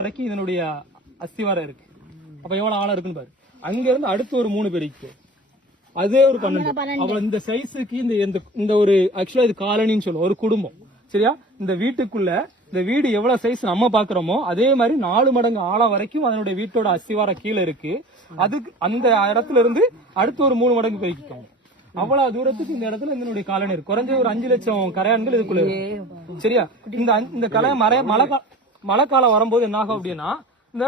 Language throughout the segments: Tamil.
வரைக்கும் இதனுடைய அஸ்திவாரம் இருக்கு. அப்ப எவ்வளவு ஆழம் இருக்குன்னு பாரு. அங்க இருந்து அடுத்து ஒரு மூணு பேருக்கு அதே ஒரு பன்னெண்டு. அவ்வளவு இந்த சைஸுக்கு இந்த இந்த- ஒரு ஆக்சுவலா இது காலனின்னு சொல்லுவோம். ஒரு குடும்பம். சரியா? இந்த வீட்டுக்குள்ள இந்த வீடு எவ்வளவு சைஸ் நம்ம பாக்குறோமோ அதே மாதிரி நாலு மடங்கு ஆழம் வரைக்கும் அதனுடைய வீட்டோட அஸ்திவாரம் கீழே இருக்கு. அதுக்கு அந்த இடத்துல இருந்து அடுத்து ஒரு மூணு மடங்கு பெருக்கிக்கோங்க அவ்வளவு தூரத்துக்கு இந்த இடத்துல இதனுடைய காலனி இருக்கு. குறைஞ்ச ஒரு அஞ்சு லட்சம் கரையான்கள் இதுக்குள்ள சரியா? இந்த இந்த கலை மறை மழை கா- மழை காலம் வரும்போது என்ன ஆகும் அப்படின்னா இந்த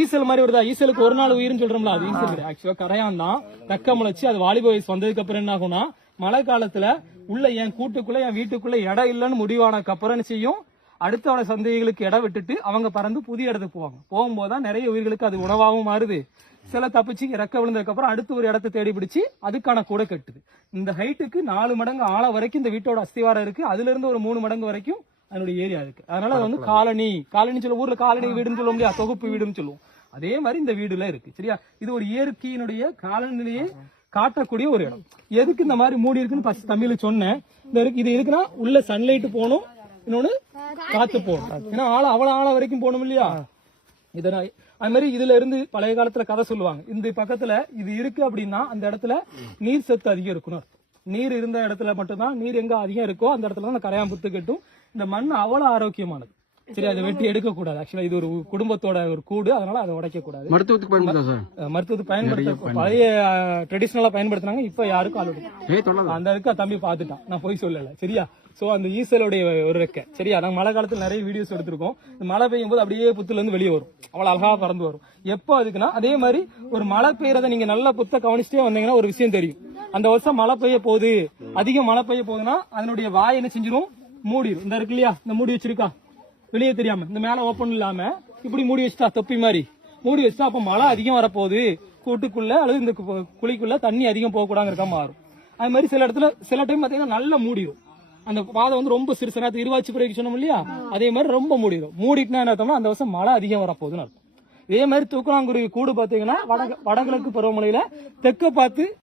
ஈசல் மாதிரி வருதா ஈசலுக்கு ஒரு நாள் உயிர்னு சொல்றோம்ல அது ஈசல். ஆக்சுவலா கரையான் தான். தக்க முளைச்சு அது வாலிப வயசு வந்ததுக்கு அப்புறம் என்ன ஆகும்னா மழை காலத்துல உள்ள என் கூட்டுக்குள்ள என் வீட்டுக்குள்ள இடம் இல்லைன்னு முடிவானதுக்கு அப்புறம் செய்யும்? அடுத்த வர சந்தைகளுக்கு இடம் விட்டுட்டு அவங்க பறந்து புதிய இடத்துக்கு போவாங்க. போகும்போது தான் நிறைய உயிர்களுக்கு அது உணவாகவும் மாறுது. சில தப்பிச்சு இறக்க விழுந்ததுக்கு அப்புறம் அடுத்து ஒரு இடத்த தேடி பிடிச்சு அதுக்கான கூட கட்டுது. இந்த ஹைட்டுக்கு நாலு மடங்கு ஆழம் வரைக்கும் இந்த வீட்டோட அஸ்திவாரம் இருக்கு. அதுல இருந்து ஒரு மூணு மடங்கு வரைக்கும் அதனுடைய ஏரியா இருக்கு. அதனால அது வந்து காலனி காலனி சொல்ல ஊர்ல காலனி வீடுன்னு சொல்ல முடியாது தொகுப்பு வீடுன்னு சொல்லுவோம். அதே மாதிரி இந்த வீடுல இருக்கு சரியா? இது ஒரு இயற்கையினுடைய காலநிலையை காட்டக்கூடிய ஒரு இடம். எதுக்கு இந்த மாதிரி மூடி இருக்குன்னு ஃபர்ஸ்ட் தமிழ்ல சொன்னேன். இந்த இருக்கு இது இருக்குன்னா உள்ள சன்லைட் போகணும் இன்னொன்னு காத்து போகணும். ஏன்னா ஆழம் அவ்வளவு ஆழம் வரைக்கும் போகணும் இல்லையா? இதை நான் அது மாதிரி இதுல இருந்து பழைய காலத்துல கதை சொல்லுவாங்க. இந்த பக்கத்துல இது இருக்கு அப்படின்னா அந்த இடத்துல நீர் சத்து அதிகம் இருக்கணும். நீர் இருந்த இடத்துல மட்டும்தான் நீர் எங்க அதிகம் இருக்கோ அந்த இடத்துல தான் கரையான் புத்து கட்டும். இந்த மண் அவ்வளவு ஆரோக்கியமானது. சரி அதை வெட்டி எடுக்க கூடாது ஆக்சுவலா இது ஒரு குடும்பத்தோட ஒரு கூடு அதனால அதை உடைக்க கூடாது மருத்துவத்துக்கு பயன்படுதா சார்? அஹ் மருத்துவத்துக்கு பயன்படுத்த பழைய ட்ரெடிஷனலா பயன்படுத்தினாங்க இப்ப யாருக்கும் ஆளு அந்த இருக்க தம்பி பாத்துட்டான் நான் போய் சொல்லல. சரியா? சோ அந்த ஈசலுடைய ஒரு ரெக்கை. சரியா? நாங்க மழை காலத்துல நிறைய வீடியோஸ் எடுத்திருக்கோம். மழை பெய்யும் போது அப்படியே புத்துல இருந்து வெளியே வரும். அவ்வளவு அழகா பறந்து வரும். எப்போ அதுக்குன்னா அதே மாதிரி ஒரு மழை பெய்யறத நீங்க நல்லா புத்த கவனிச்சுட்டே வந்தீங்கன்னா ஒரு விஷயம் தெரியும். அந்த வருஷம் மழை பெய்ய போகுது. அதிகம் மழை பெய்ய போகுதுன்னா அதனுடைய வாய் என்ன செஞ்சிரும்? மூடிடும் இந்த இருக்கு இல்லையா? இந்த மூடி வச்சிருக்கா? வெளியே தெரியாம இந்த மேல ஓப்பன் இல்லாம இப்படி மூடி வச்சுட்டா தொப்பி மாதிரி. மூடி வச்சுட்டா அப்ப மழை அதிகம் வரப்போகுது. கூட்டுக்குள்ள அல்லது இந்த கு- குழிக்குள்ள தண்ணி அதிகம் போகக்கூடாங்கிறக்கா மாறும். அது மாதிரி சில இடத்துல சில டைம் பாத்தீங்கன்னா நல்லா மூடிடும் அந்த பாதை வந்து ரொம்ப சிறுசு. நேரத்துக்கு இருவாச்சி பிறகு சொன்னோம் இல்லையா? அதே மாதிரி ரொம்ப மூடிடும் மூடிட்டுனா என்ன அர்த்தம்னா அந்த வருஷம் மழை அதிகம் வரப்போகுதுன்னு அர்த்தம். இதே மாதிரி தூக்கலாங்குருவி கூடு பாத்தீங்கன்னா வட வடகிழக்கு பருவமழையில தெற்க பார்த்து